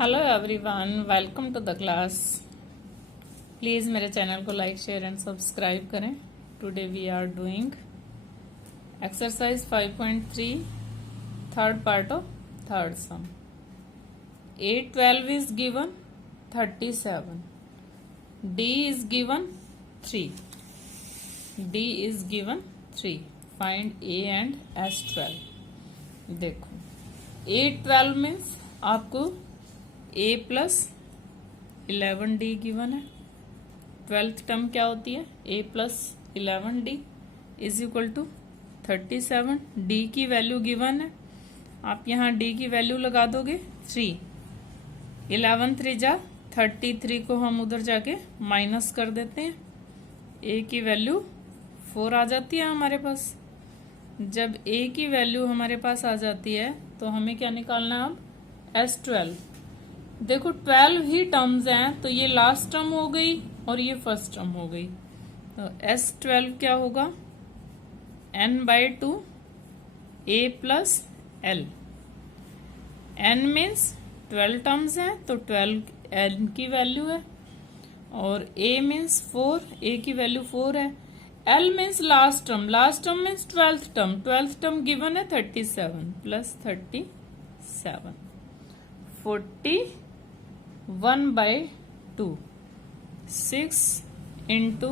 Hello everyone, welcome to the class. Please मेरे channel को like share and subscribe करें। Today we are doing exercise 5.3 third part of third sum. 812 is given 37, D is given 3, D is given 3, find A and S12। देखो 812 means आपको A plus 11D given है। 12th term क्या होती है? A plus 11D is equal to 37। D की value given है, आप यहाँ D की वैल्यू लगा दोगे 3। 11 3 जा 33 को हम उधर जाके माइनस कर देते हैं। A की वैल्यू 4 आ जाती है हमारे पास। जब A की वैल्यू हमारे पास आ जाती है तो हमें क्या निकालना है अब? S12। देखो 12 ही टर्म्स हैं, तो ये लास्ट टर्म हो गई और ये फर्स्ट टर्म हो गई। तो S12 क्या होगा? n/2 A plus L। n means 12 terms हैं तो 12 n की वैल्यू है, और A मीन्स 4, A की वैल्यू 4 है। L means last term, last term means 12th term, 12th term given है 37 प्लस 37, 41/2, 6 इंटू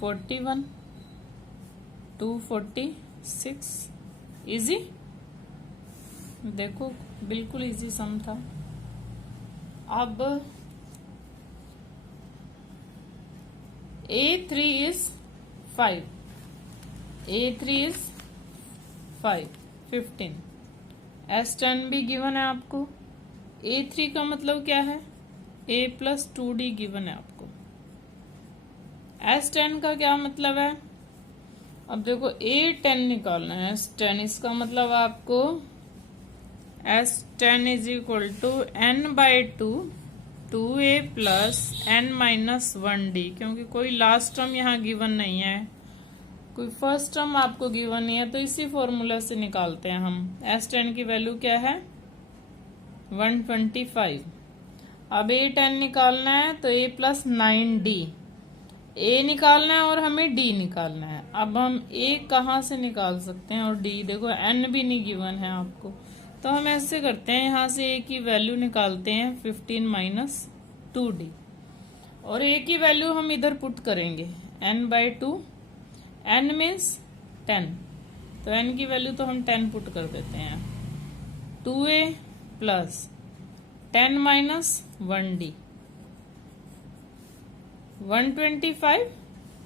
41, 246। इजी? देखो बिल्कुल इजी सम था। अब A3 is 5, A3 is 15। S10 भी गिवन है आपको। A3 का मतलब क्या है? A प्लस 2D गिवन है आपको। S10 का क्या मतलब है? अब देखो A10 निकालना है। S10 इसका मतलब आपको S10 is equal to n/2 2A plus n-1D, क्योंकि कोई लास्ट टर्म यहाँ गिवन नहीं है, कोई फर्स्ट टर्म आपको गिवन नहीं है, तो इसी फॉर्मूला से निकालते हैं हम। S10 की वैल्यू क्या है? 125। अब A10 निकालना है तो A प्लस 9D, A निकालना है और हमें D निकालना है। अब हम A कहाँ से निकाल सकते हैं और D? देखो N भी नहीं गिवन है आपको, तो हम ऐसे करते हैं, यहाँ से A की वैल्यू निकालते हैं 15 माइनस 2D, और A की वैल्यू हम इधर पुट करेंगे n/2, n मीन्स 10, तो n की वैल्यू तो हम 10 पुट कर देते हैं। 2A प्लस 10 माइनस 1D 125,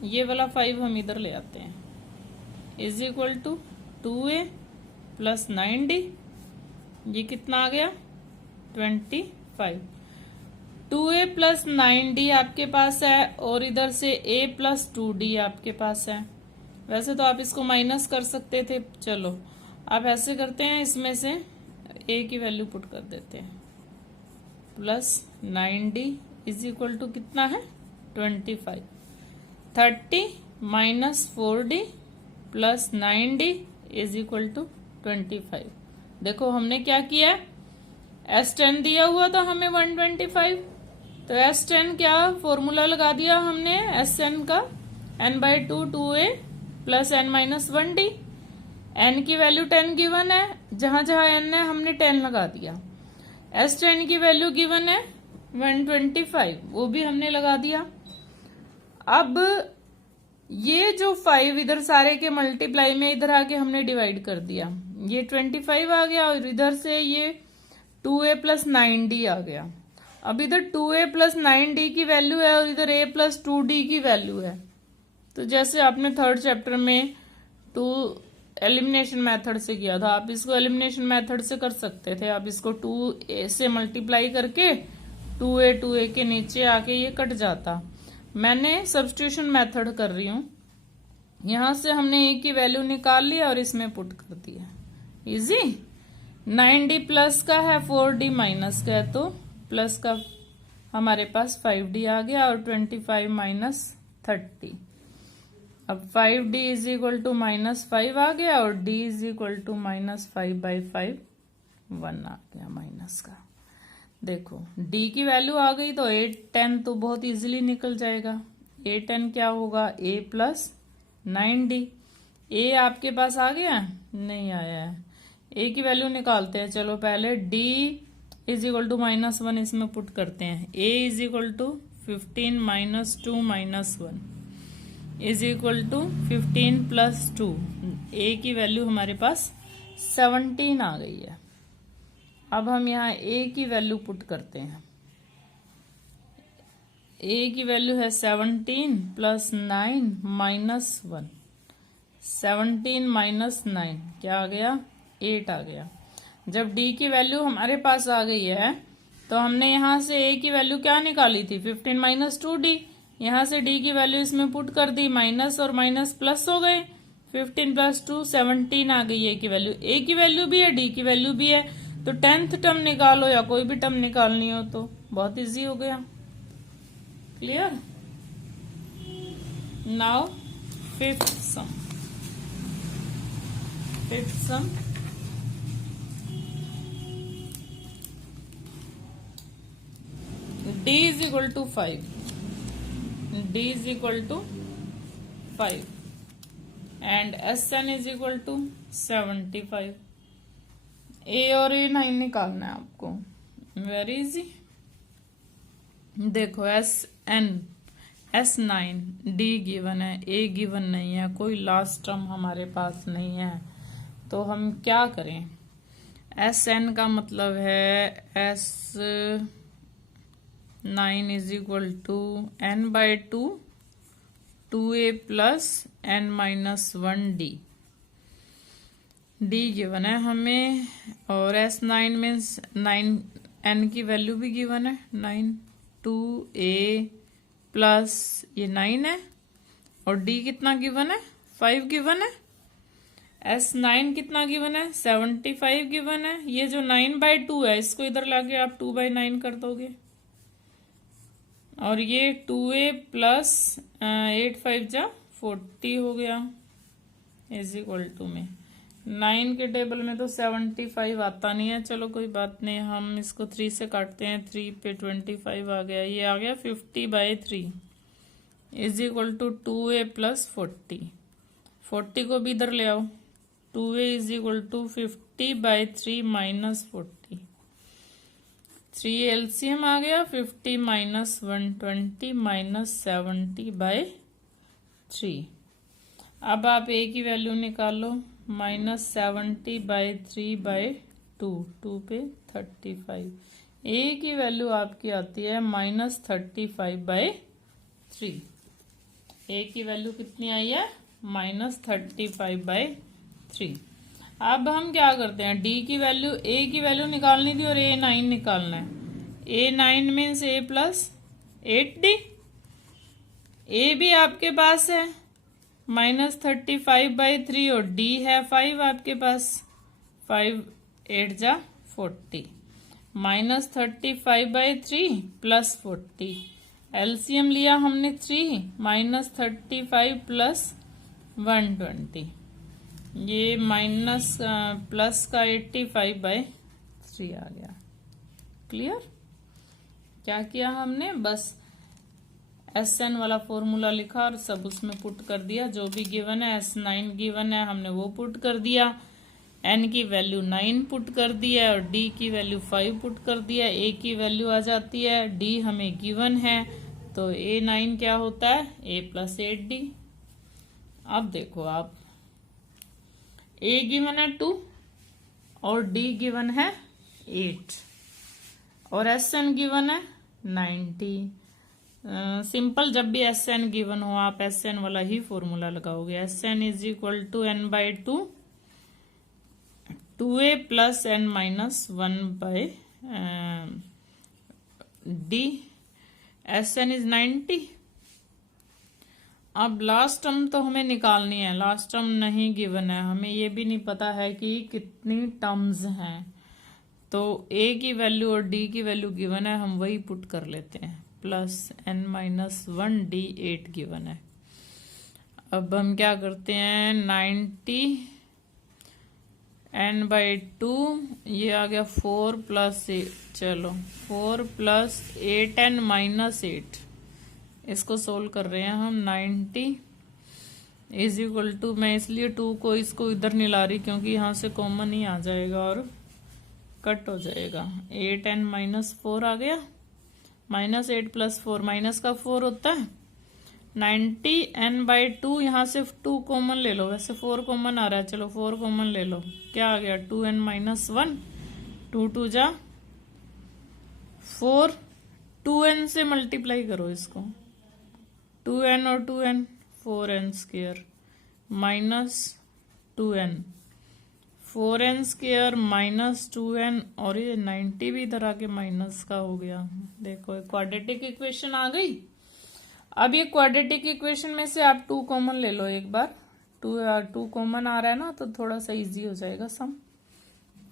ये वाला 5 हम इधर ले आते हैं, is equal to 2A plus 9D, ये कितना आ गया? 25। 2A प्लस 9D आपके पास है और इधर से A प्लस 2D आपके पास है। वैसे तो आप इसको माइनस कर सकते थे, चलो आप ऐसे करते हैं, इसमें से A की वैल्यू पुट कर देते हैं, plus 9D is equal to कितना है? 25। 30 minus 4D plus 9D is equal to 25। देखो हमने क्या किया? S10 दिया हुआ था हमें 125, तो S10 क्या फॉर्मूला लगा दिया हमने Sn का, n/2 2A plus n-1D। n की वैल्यू 10 गिवन है, जहां जहां n है हमने 10 लगा दिया। S10 की वैल्यू गिवन है 125, वो भी हमने लगा दिया। अब ये जो 5 इधर सारे के मल्टीप्लाई में इधर आके हमने डिवाइड कर दिया, ये 25 आ गया, और इधर से ये 2A प्लस 9D आ गया। अब इधर 2A प्लस 9D की वैल्यू है और इधर A प्लस 2D की वैल्यू है, तो जैसे आपने थर्ड चैप्टर में एलिमिनेशन मेथड से किया था, आप इसको एलिमिनेशन मेथड से कर सकते थे। आप इसको 2A से मल्टीप्लाई करके 2A के नीचे आके ये कट जाता। मैंने सब्स्टिट्यूशन मेथड कर रही हूं, यहां से हमने A की वैल्यू निकाल लिया और इसमें पुट कर दिया। इजी? 9D प्लस का है, 4D माइनस का है, तो प्लस का हमारे पास 5D आ गया, और 25 माइनस 30। अब 5D इज इक्वल टू -5 आ गया, और D इज इक्वल टू -5/5 1 आ गया माइनस का। देखो डी की वैल्यू आ गई तो 8 10 तो बहुत इजीली निकल जाएगा। 8 10 क्या होगा, a प्लस 9d। ए आपके पास आ गया, नहीं आया है। ए की वैल्यू निकालते हैं। चलो पहले d इज इक्वल टू -1 इसमें पुट करते हैं। a is equal to 15 - 2 - 1 is equal to 15 + 2। A की वैल्यू हमारे पास 17 आ गई है। अब हम यहाँ a की वैल्यू पुट करते हैं। a की वैल्यू है 17 + 9 - 1। 17 - 9 क्या आ गया, 8 आ गया। जब d की वैल्यू हमारे पास आ गई है तो हमने यहाँ से a की वैल्यू क्या निकाली थी, 15 - 2d। यहाँ से d की वैल्यू इसमें पुट कर दी, माइनस और माइनस प्लस हो गए। 15 + 2 17 आ गई a की वैल्यू। a की वैल्यू भी है, d की वैल्यू भी है, तो 10th टर्म निकालो या कोई भी टर्म निकालनी हो तो बहुत इजी हो गया। Clear. Now fifth some. d is equal to 5। d is equal to 5 and Sn is equal to 75। a और a9 निकालना है आपको, वेरी इजी। देखो S9 d गिवन है, a गिवन नहीं है, कोई लास्ट टर्म हमारे पास नहीं है, तो हम क्या करें। Sn का मतलब है S9 is equal to n/2 2a + n-1d। d given है हमें और S9 मीन्स 9, n की वैल्यू भी गिवन है 9, 2a प्लस ये 9 है और d कितना गिवन है, 5 गिवन है। S9 कितना गिवन है, 75 गिवन है। ये जो 9/2 है इसको इधर लाके आप 2/9 कर दोगे और ये 2a + 8 5 जा 40 हो गया इज इक्वल टू में 9 के टेबल में तो 75 आता नहीं है। चलो कोई बात नहीं, हम इसको 3 से काटते हैं, 3 पे 25 आ गया, ये आ गया 50/3 इज इक्वल टू 2a + 40। 40 को भी इधर ले आओ, 2a is equal to 50/3 - 40। 3 LCM आ गया, 50 - 120 - 70/3। अब आप a की वैल्यू निकालो, -70/3/2, 2 पे 35। a की वैल्यू आपकी आती है -35/3। a की वैल्यू कितनी आई है, -35/3। अब हम क्या करते हैं, d की वैल्यू, a की वैल्यू निकालनी थी और a9 निकालना है। a9 means a + 8d। a भी आपके पास है -35/3 और d है 5 आपके पास, 5 8 जा 40, -35/3 + 40। एलसीएम लिया हमने 3, -35 + 120, ये माइनस प्लस का 85/3 आ गया। क्लियर। क्या किया हमने, बस Sn वाला फॉर्मूला लिखा और सब उसमें पुट कर दिया। जो भी गिवन है, S9 गिवन है, हमने वो पुट कर दिया, n की वैल्यू 9 पुट कर दिया और d की वैल्यू 5 पुट कर दिया। a की वैल्यू आ जाती है, d हमें गिवन है, तो a9 क्या होता है, a + 8d। अब देखो आप, a गिवन है 2 और d गिवन है 8 और Sn गिवन है 90। सिंपल, जब भी Sn गिवन हो आप Sn वाला ही फॉर्मूला लगाओगे। Sn is equal to n/2 2a + n-1/d। Sn is 90। अब लास्ट टर्म तो हमें निकालनी है, लास्ट टर्म नहीं गिवन है, हमें ये भी नहीं पता है कि कितनी टर्म्स हैं, तो a की वैल्यू और d की वैल्यू गिवन है, हम वही पुट कर लेते हैं, +n-1d 8 गिवन है। अब हम क्या करते हैं, 90 n बाई 2, ये आ गया 4 प्लस 8, चलो 4 प्लस 8n माइनस 8, इसको सोल्व कर रहे हैं हम। 90 इज इक्वल टू, मैं इसलिए 2 को इसको इधर नहीं ला रही क्योंकि यहाँ से कॉमन ही आ जाएगा और कट हो जाएगा। 8n माइनस 4 आ गया, माइनस 8 प्लस 4, माइनस का 4 होता है। 90n बाई 2, यहाँ से 2 कॉमन ले लो, वैसे 4 कॉमन आ रहा है, चलो 4 कॉमन ले लो, क्या आ गया 2n माइनस 1, 2 2 जा 4, 2n से मल्टीप्लाई करो इसको, 2n और 2n 4n square minus 2n, 4n square minus 2n, और ये 90 भी इधर आके माइनस का हो गया। देखो क्वाड्रेटिक इक्वेशन आ गई। अब ये क्वाड्रेटिक इक्वेशन में से आप 2 कॉमन ले लो एक बार, 2 कॉमन आ रहा है ना, तो थोड़ा सा इजी हो जाएगा सम।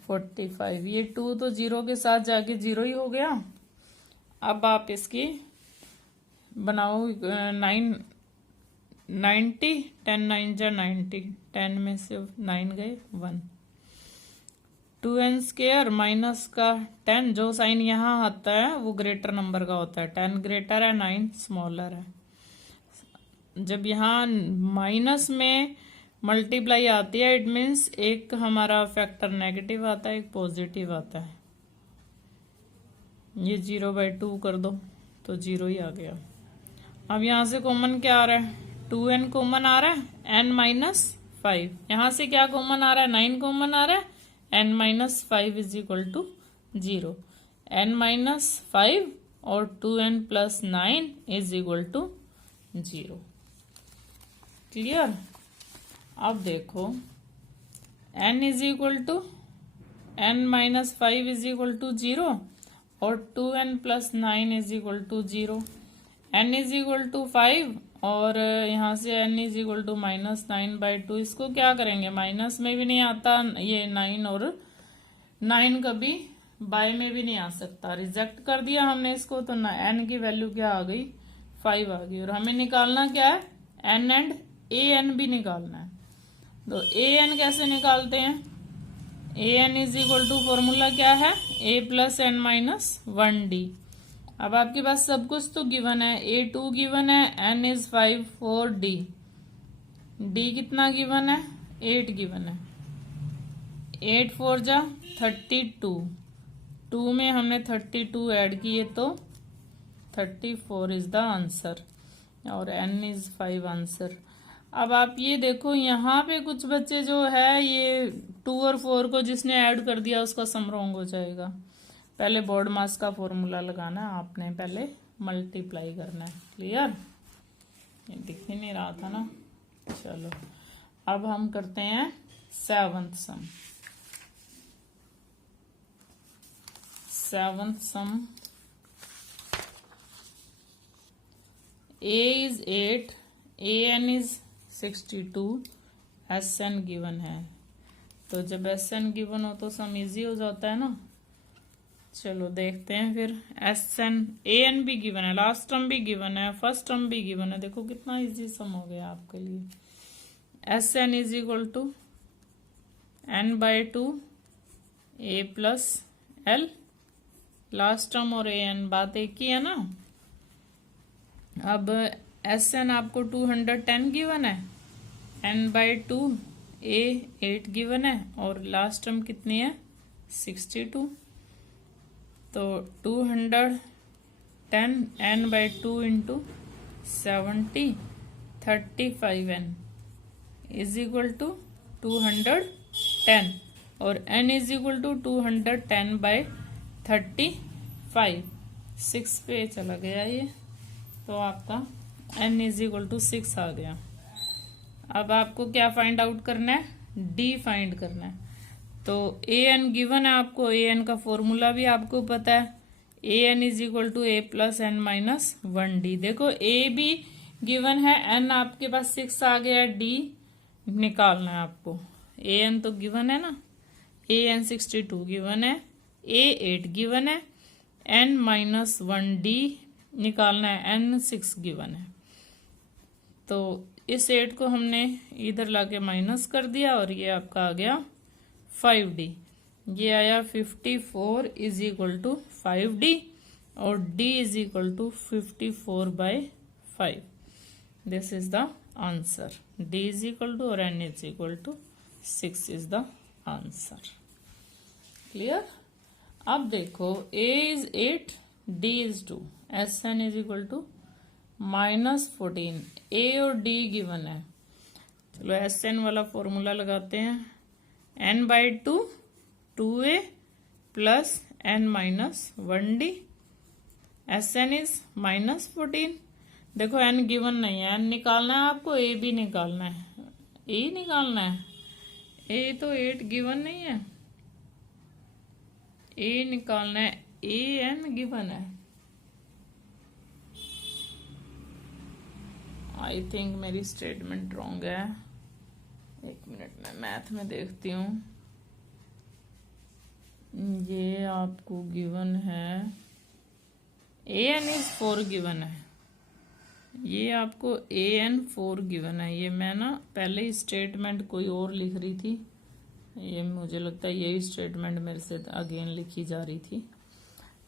45, ये 2 तो 0 के साथ जाके 0 ही हो गया। अब आप इसकी बनाओ 90, 10 9 जा 90, 10 में से 9 गए 1, 2n स्क्वायर माइनस का 10, जो साइन यहाँ आता है वो ग्रेटर नंबर का होता है, 10 ग्रेटर है 9 स्मॉलर है। जब यहाँ माइनस में मल्टीप्लाई आती है, इट मीन्स एक हमारा फैक्टर नेगेटिव आता है, एक पॉजिटिव आता है। ये 0 बाई 2 कर दो तो 0 ही आ गया। अब यहाँ से कॉमन क्या आ रहा है, 2n कॉमन आ रहा है, n माइनस 5, यहाँ से क्या कॉमन आ रहा है, 9 कॉमन आ रहा है, n minus 5 is equal to 0, n minus 5 और 2n plus 9 is equal to 0। Clear. अब देखो n is equal to n minus 5 is equal to 0 और 2n plus 9 is equal to 0, n is equal to 5 और यहाँ से n is equal to minus 9 by 2, इसको क्या करेंगे, माइनस में भी नहीं आता ये 9, और 9 कभी बाय में भी नहीं आ सकता, रिजेक्ट कर दिया हमने इसको, तो n की वैल्यू क्या आ गई, 5 आ गई। और हमें निकालना क्या है, n एंड an भी निकालना है। तो an कैसे निकालते हैं, an is equal to formula क्या है, a plus N minus 1d। अब आपके पास सब कुछ तो गिवन है, a2 गिवन है, n इज 5 4 d कितना गिवन है, 8 गिवन है, 8 4 जा 32, 2 में हमने 32 ऐड किए तो 34 इज द आंसर, और n इज 5 आंसर। अब आप ये देखो यहाँ पे कुछ बच्चे जो है ये 2 और 4 को जिसने ऐड कर दिया उसका सम रॉन्ग हो जाएगा। पहले बोर्ड मास का फॉर्मूला लगाना है आपने, पहले मल्टीप्लाई करना है। क्लियर, ये दिख ही नहीं रहा था ना। चलो अब हम करते हैं 7th सम। 7th सम, a is 8, an is 62, sn given है। तो जब sn गिवन हो तो सम इजी हो जाता है ना। चलो देखते हैं फिर, an भी गिवन है, लास्ट टर्म भी गिवन है, फर्स्ट टर्म भी गिवन है। देखो कितना इजी सम हो गया आपके लिए। sn is equal to n by 2 a plus l, last term और an बात एक ही है ना। अब sn आपको 210 गिवन है, n बाई 2 a 8 गिवन है, और लास्ट टर्म कितनी है 62। तो 210 n by 2 into 70 35n is equal to 210, और n is equal to 210 by 35, 6 पे चला गया ये, तो आपका n इज इक्वल टू 6 आ गया। अब आपको क्या फाइंड आउट करना है, d फाइंड करना है। तो an गिवन है आपको, an का फॉर्मूला भी आपको पता है, an is equal to a plus N minus 1d। देखो a भी गिवन है, n आपके पास 6 आ गया, d निकालना है आपको। an तो गिवन है ना, an 62 गिवन है, a 8 गिवन है, n माइनस 1d निकालना है, n 6 गिवन है। तो इस 8 को हमने इधर लाके माइनस कर दिया और ये आपका आ गया 5d। ये आया 54 इज इक्वल टू 5d और d is equal to 54/5। This is the answer. d is equal to और n is equal to 6 is the answer. Clear. अब देखो a is 8, d is 2, Sn is equal to -14। a और d given है। चलो Sn वाला formula लगाते हैं। n/2 2a plus n-1d। Sn is -14। देखो n गिवन नहीं है, n निकालना है आपको, a भी निकालना है। a निकालना है, a तो 8 गिवन नहीं है, a निकालना है, an गिवन है। आई थिंक मेरी स्टेटमेंट रॉन्ग है। एक मिनट में मैथ में देखती हूँ। ये आपको गिवन है, an इज 4 गिवन है। ये आपको an 4 गिवन है। ये मैं ना पहले ही स्टेटमेंट कोई और लिख रही थी, ये मुझे लगता है यही स्टेटमेंट मेरे से अगेन लिखी जा रही थी।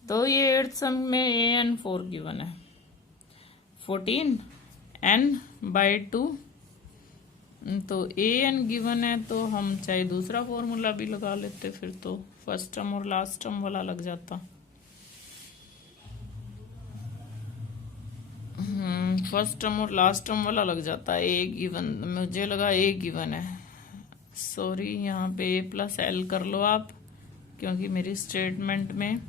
तो ये 8th सम में an 4 गिवन है। 14 n/2, तो an गिवन है, तो हम चाहे दूसरा फॉर्मूला भी लगा लेते, फिर तो फर्स्ट टर्म और लास्ट टर्म वाला लग जाता। फर्स्ट टर्म और लास्ट टर्म वाला लग जाता है। a गिवन, मुझे लगा a गिवन है, सॉरी। यहाँ पे a प्लस l कर लो आप, क्योंकि मेरी स्टेटमेंट में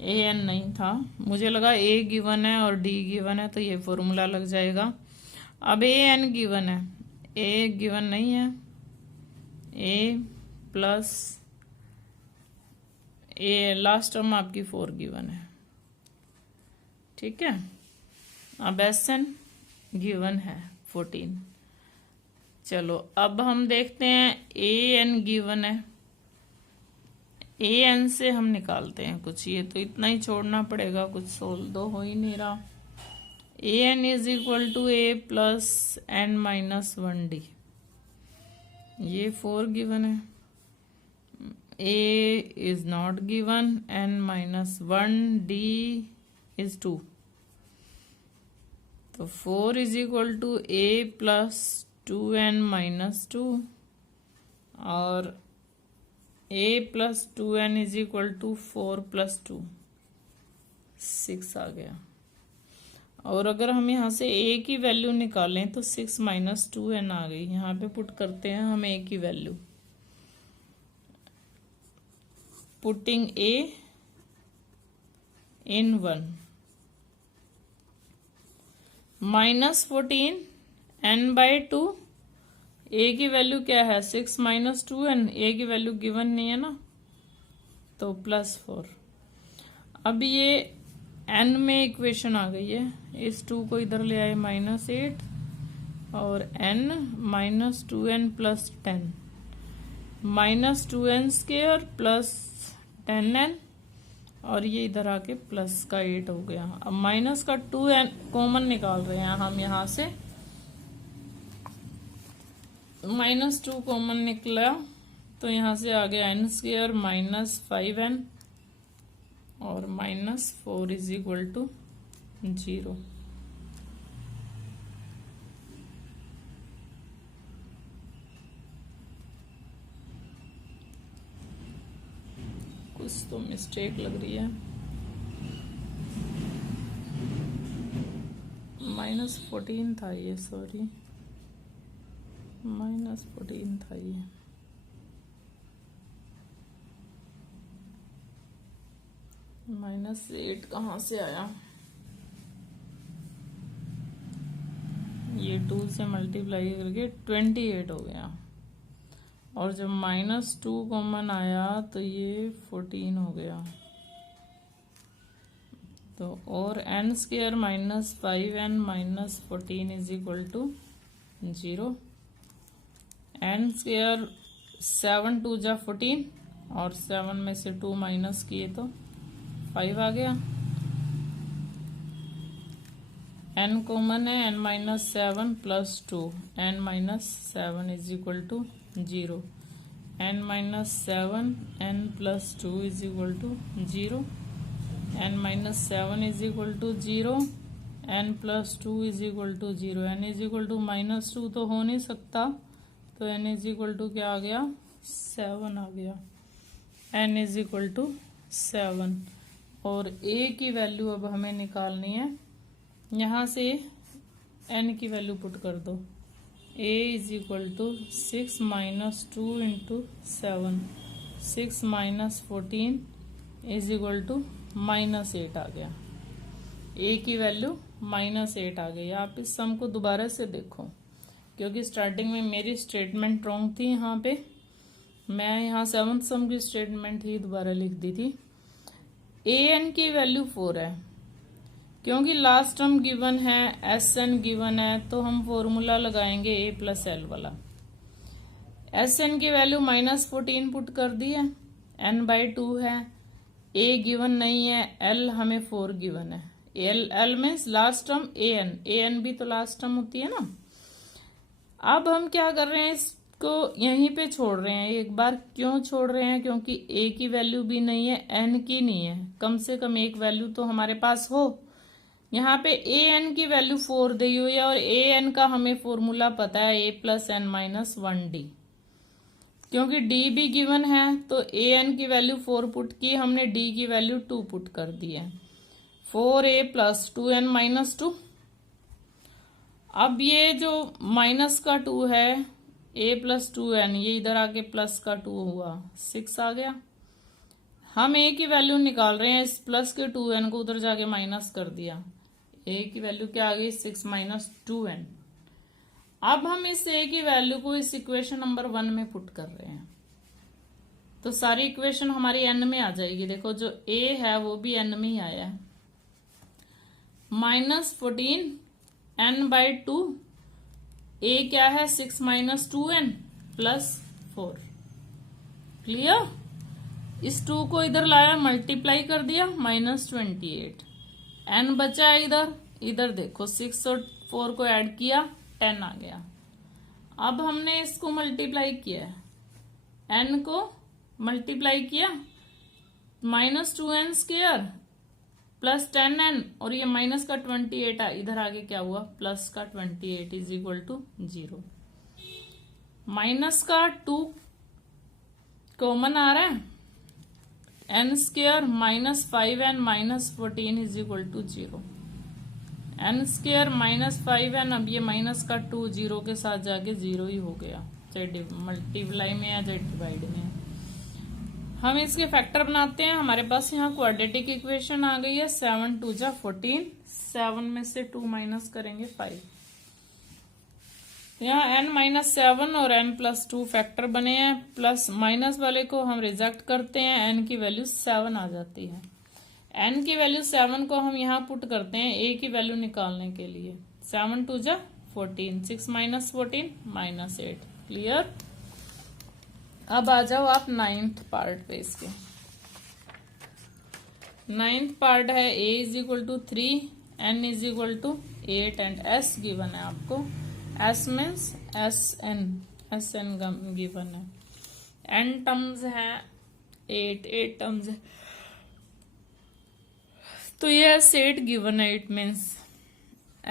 an नहीं था। मुझे लगा a गिवन है और d गिवन है, तो ये फॉर्मूला लग जाएगा। अब an गिवन है, a गिवन नहीं है, a plus a last term आपकी 4 गिवन है। ठीक है। अब Sn गिवन है 14। चलो अब हम देखते हैं an गिवन है, an से हम निकालते हैं कुछ। ये तो इतना ही छोड़ना पड़ेगा, कुछ सोल्व तो हो ही नहीं रहा। an is equal to a plus n-1d। ये 4 गिवन है, a is not given, n-1d is 2। तो 4 is equal to a plus 2n-2 और a plus 2n is equal to 4 प्लस 2, 6 आ गया। और अगर हम यहाँ से a की वैल्यू निकालें तो 6 माइनस 2n आ गई। यहाँ पे पुट करते हैं हम a की value. Putting a in 1, -14 n/2। a की वैल्यू क्या है, 6 माइनस 2n। a की वैल्यू गिवन नहीं है ना, तो +4। अब ये n में इक्वेशन आ गई है, इस 2 को इधर ले आए -8 और n -2n plus 10, -2n² plus 10n और ये इधर आके प्लस का 8 हो गया। अब माइनस का 2n कॉमन निकाल रहे हैं हम यहाँ से। -2 कॉमन निकला तो यहाँ से आ गया n² -5n और -4 इज इक्वल टू 0। कुछ तो मिस्टेक लग रही है। -14 था ये, सॉरी, -14 था ये। -8 कहाँ से आया? ये 2 से मल्टीप्लाई करके 28 हो गया और जब -2 कॉमन आया तो ये 14 हो गया। तो और n² -5n -14 is equal to 0। n² 7 2 जा 14 और 7 में से 2 माइनस किए तो 5 आ गया। n कॉमन है, n-7 plus 2, n-7 is equal to 0। n minus 7 n plus 2 is equal to 0, n minus 7 is equal to 0, n plus 2 is equal to 0, n is equal to minus 2 तो हो नहीं सकता, तो n is equal to क्या आ गया 7 आ गया, n is equal to 7। और a की वैल्यू अब हमें निकालनी है, यहाँ से n की वैल्यू पुट कर दो, a is equal to 6 minus 2 into 7, 6 minus 14 is equal to minus 8 आ गया, a की वैल्यू माइनस 8 आ गई। आप इस सम को दोबारा से देखो, क्योंकि स्टार्टिंग में मेरी स्टेटमेंट रॉन्ग थी, यहाँ पे मैं यहाँ 7th सम की स्टेटमेंट ही दोबारा लिख दी थी। an की वैल्यू 4 है, क्योंकि लास्ट टर्म गिवन है, एस एन गिवन है, तो हम फॉर्मूला लगाएंगे a प्लस एल वाला। एस एन की वैल्यू माइनस 14 पुट कर दी है, n बाई 2 है, a गिवन नहीं है, l हमें 4 गिवन है, l means last term an भी तो लास्ट टर्म होती है ना। अब हम क्या कर रहे हैं, इसको यहीं पे छोड़ रहे हैं एक बार। क्यों छोड़ रहे हैं? क्योंकि a की वैल्यू भी नहीं है, n की नहीं है, कम से कम एक वैल्यू तो हमारे पास हो। यहाँ पे an की वैल्यू 4 दी हुई है, और an का हमें फॉर्मूला पता है a plus N minus 1d, क्योंकि d भी गिवन है, तो an की वैल्यू 4 पुट की हमने, d की वैल्यू 2 पुट कर दी है, 4a प्लस 2n माइनस 2। अब ये जो माइनस का 2 है, a प्लस 2n, ये इधर आके प्लस का 2 हुआ, 6 आ गया। हम a की वैल्यू निकाल रहे हैं, इस प्लस के 2n को उधर जाके माइनस कर दिया, a की वैल्यू क्या आ गई 6 माइनस 2n। अब हम इस a की वैल्यू को इस इक्वेशन नंबर 1 में पुट कर रहे हैं, तो सारी इक्वेशन हमारी n में आ जाएगी। देखो जो a है वो भी n में ही आया है, माइनस 14 n बाई 2, a क्या है 6 माइनस 2n प्लस 4। क्लियर? इस 2 को इधर लाया, मल्टीप्लाई कर दिया, माइनस 28, n बचा इधर, इधर देखो 6 और 4 को ऐड किया, 10 आ गया। अब हमने इसको मल्टीप्लाई किया है, n को मल्टीप्लाई किया, minus 2n square plus 10n, और ये माइनस का 28 है, इधर आगे क्या हुआ प्लस का 28 इज इक्वल टू 0। माइनस का 2 कॉमन आ रहा है, n square minus 5n minus 14 is equal to 0, n square minus 5n, अब ये माइनस का 2 0 के साथ जाके 0 ही हो गया, चाहे मल्टीप्लाई में या चाहे डिवाइड में। हम इसके फैक्टर बनाते हैं, हमारे पास यहाँ क्वाड्रेटिक इक्वेशन आ गई है, 7 2 जा 14, 7 में से 2 माइनस करेंगे 5, यहाँ n माइनस 7 और n प्लस 2 फैक्टर बने हैं, प्लस माइनस वाले को हम रिजेक्ट करते हैं, n की वैल्यू 7 आ जाती है। n की वैल्यू 7 को हम यहाँ पुट करते हैं a की वैल्यू निकालने के लिए, 7 2 जा 14, 6 माइनस 14 माइनस 8। क्लियर? अब आ जाओ आप 9th पार्ट पे। इसके 9th पार्ट है a is equal to 3, n is equal to 8 and s given है आपको, s मीन्स sn गिवन है, n टर्म्स है 8 टर्म्स है, तो ये s8 गिवन है, it means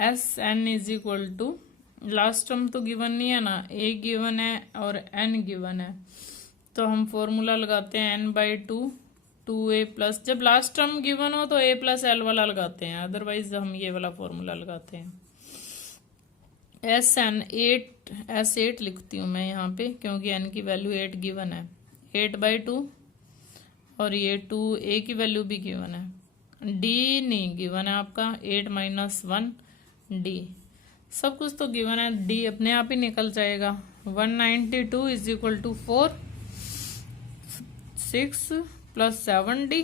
sn is equal to, last term तो गिवन नहीं है ना, a गिवन है और n गिवन है, तो हम फॉर्मूला लगाते हैं n बाई 2, 2a प्लस, जब लास्ट टर्म गिवन हो तो a प्लस एल वाला लगाते हैं, अदरवाइज हम ये वाला फॉर्मूला लगाते हैं। S8 लिखती हूँ मैं यहाँ पे, क्योंकि n की वैल्यू 8 गिवन है, 8 बाई 2, और ये 2 a की वैल्यू भी गिवन है, d नहीं गिवन है आपका, 8 माइनस 1 d, सब कुछ तो गिवन है, d अपने आप ही निकल जाएगा। 192 is equal to 4, 6 plus 7d,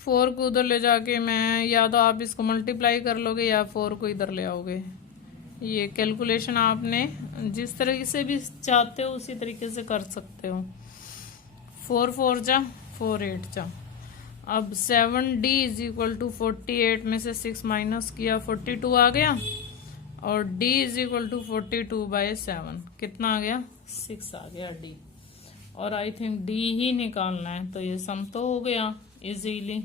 4 को उधर ले जाके मैं, या तो आप इसको मल्टीप्लाई कर लोगे या 4 को इधर ले आओगे, ये कैलकुलेशन आपने जिस तरीके से भी चाहते हो उसी तरीके से कर सकते हो। 4 4 जा 4 8 जा, अब 7d इज इक्वल टू 48 में से 6 माइनस किया 42 आ गया, और d is equal to 42 by 7 कितना आ गया 6 आ गया d। और आई थिंक डी ही निकालना है, तो ये सम तो हो गया इजीली।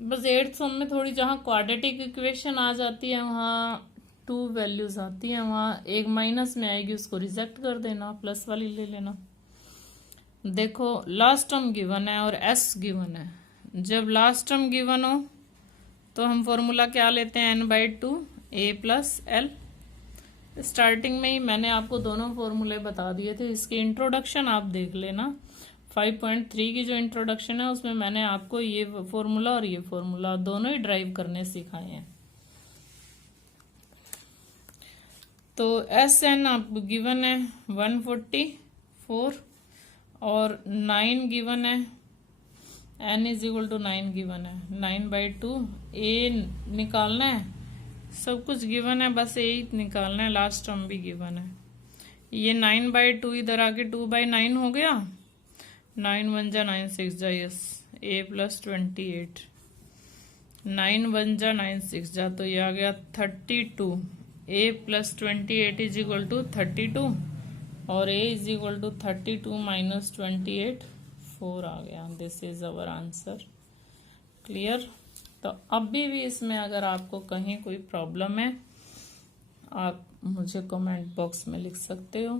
बस 8th सम में थोड़ी जहाँ क्वाड्रेटिक इक्वेशन आ जाती है वहाँ 2 वैल्यूज आती है, वहाँ एक माइनस में आएगी, उसको रिजेक्ट कर देना, प्लस वाली ले लेना। देखो लास्ट टर्म गिवन है और एस गिवन है। जब लास्ट टर्म गिवन हो तो हम फॉर्मूला क्या लेते हैं, n/2 a plus L. Starting में ही मैंने आपको दोनों फॉर्मूले बता दिए थे, इसकी इंट्रोडक्शन आप देख लेना। 5.3 की जो इंट्रोडक्शन है उसमें मैंने आपको ये फॉर्मूला और ये फॉर्मूला दोनों ही ड्राइव करने सिखाए हैं। तो एस एन आपको गिवन है 144 और 9 गिवन है, n is equal to 9 given है। 9/2 a निकालना है, सब कुछ गिवन है, बस a ही निकालना है, लास्ट टर्म भी गिवन है। ये 9/2 इधर आके 2/9 हो गया, 9 1 जा 9 6 जा, यस a प्लस 28, 9 1 जा 9 6 जा, तो ये आ गया 32। a plus 28 is equal to 32 और a is equal to 32 minus 28 4 आ गया। This is our answer. Clear? तो अभी भी इसमें अगर आपको कहीं कोई प्रॉब्लम है आप मुझे कमेंट बॉक्स में लिख सकते हो।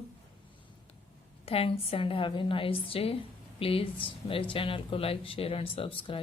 Thanks and have a nice day. Please मेरे चैनल को लाइक शेयर एंड सब्सक्राइब।